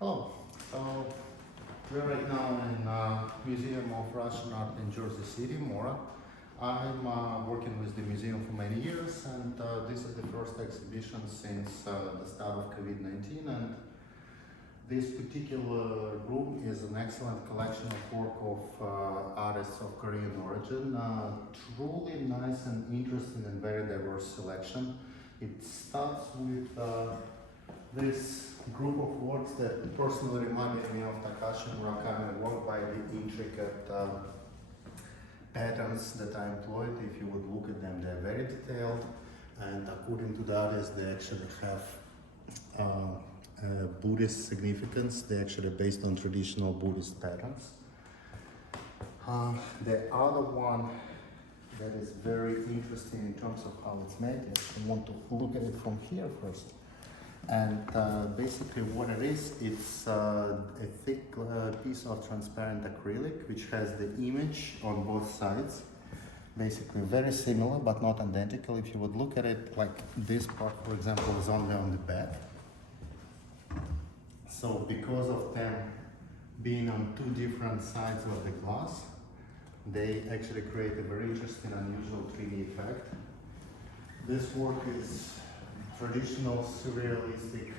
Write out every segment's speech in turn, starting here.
Hello. So we're right now in Museum of Russian Art in Jersey City, MORA. I'm working with the museum for many years, and this is the first exhibition since the start of COVID-19. And this particular room is an excellent collection of work of artists of Korean origin. Truly nice and interesting and very diverse selection. It starts with this group of works that personally reminded me of Takashi Murakami work by the intricate patterns that I employed. If you would look at them, they're very detailed, and according to the artists, they actually have Buddhist significance. They're actually based on traditional Buddhist patterns. The other one that is very interesting in terms of how it's made, I want to look at it from here first. And basically what it is, it's a thick piece of transparent acrylic which has the image on both sides. Basically very similar but not identical. If you would look at it, like this part for example is only on the back. So because of them being on two different sides of the glass, they actually create a very interesting, unusual 3D effect. This work is traditional surrealistic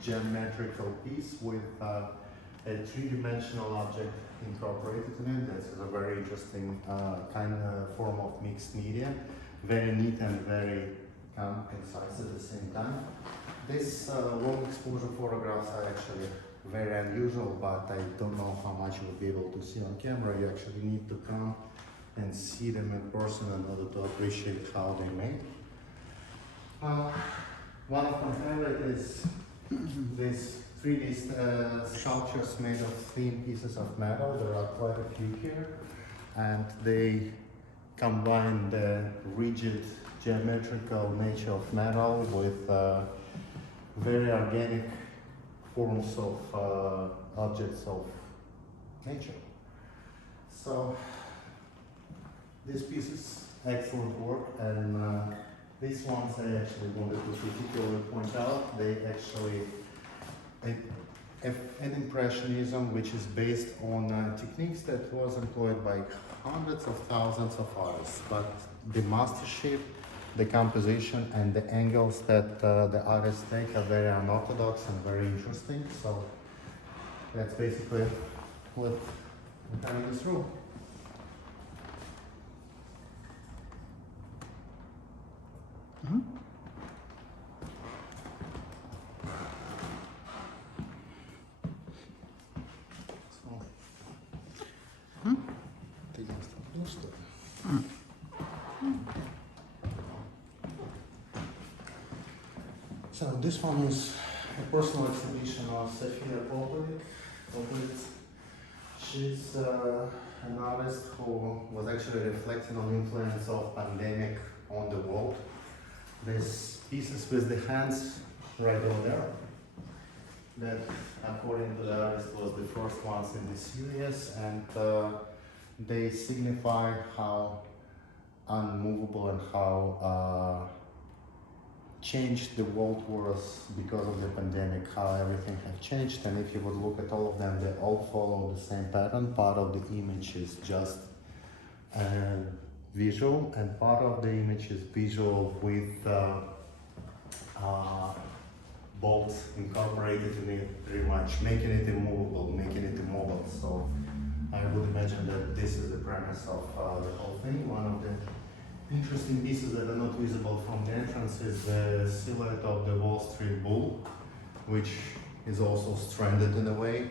geometrical piece with a three-dimensional object incorporated in it. This is a very interesting kind of form of mixed media, very neat and very concise at the same time. These long exposure photographs are actually very unusual, but I don't know how much you'll be able to see on camera. You actually need to come and see them in person in order to appreciate how they're made. One of my favorite is these 3D sculptures made of thin pieces of metal. There are quite a few here, and they combine the rigid geometrical nature of metal with very organic forms of objects of nature. So this piece is excellent work, and these ones I actually wanted to particularly point out. They actually have an impressionism which is based on techniques that was employed by hundreds of thousands of artists, but the mastership, the composition and the angles that the artists take are very unorthodox and very interesting. So that's basically what I'm carrying this through. So this one is a personal exhibition of Archival. She's an artist who was actually reflecting on the influence of pandemic on the world. There's pieces with the hands right over there that, according to the artist, was the first ones in the series, and they signify how unmovable and how changed the world was because of the pandemic, how everything had changed. And if you would look at all of them, they all follow the same pattern. Part of the image is just visual, and part of the image is visual with bolts incorporated in it, pretty much making it immovable, making it immobile. So I would imagine that this is the premise of the whole thing. One of the interesting pieces that are not visible from the entrance is the silhouette of the Wall Street Bull, which is also stranded in a way.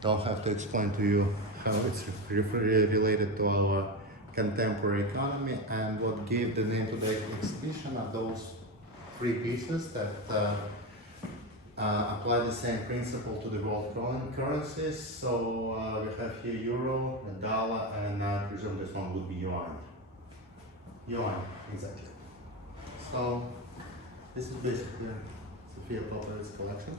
Don't have to explain to you how it's related to our contemporary economy, and what gave the name to the exhibition are those three pieces that apply the same principle to the world currencies. So we have here euro, the dollar, and I presume this one would be yuan. Yuan, exactly. So this is basically Sophia Popper's collection.